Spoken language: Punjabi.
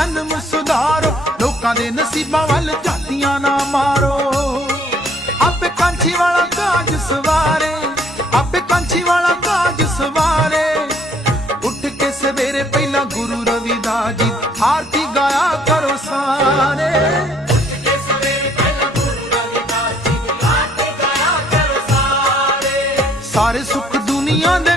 ਜਨਮ ਸੁਧਾਰੋ। ਲੋਕਾਂ ਦੇ ਨਸੀਬਾਂ ਵੱਲ ਝਾਤੀਆਂ ਨਾ ਮਾਰੋ। ਆਪੇ ਕਾਂਛੀ ਵਾਲਾ ਕਾਜ ਸਵਾਰੇ। ਆਪੇ ਕਾਂਛੀ ਵਾਲਾ ਕਾਜ ਸਵਾਰੇ। ਉੱਠ ਕੇ ਸਵੇਰੇ ਪਹਿਲਾਂ ਗੁਰੂ ਰਵਿਦਾਸ ਜੀ ਆਰਤੀ ਗਾਇਆ ਕਰੋ ਸਾਰੇ। ਸਾਰੇ। ਸੁੱਖ ਦੁਨੀਆ ਦੇ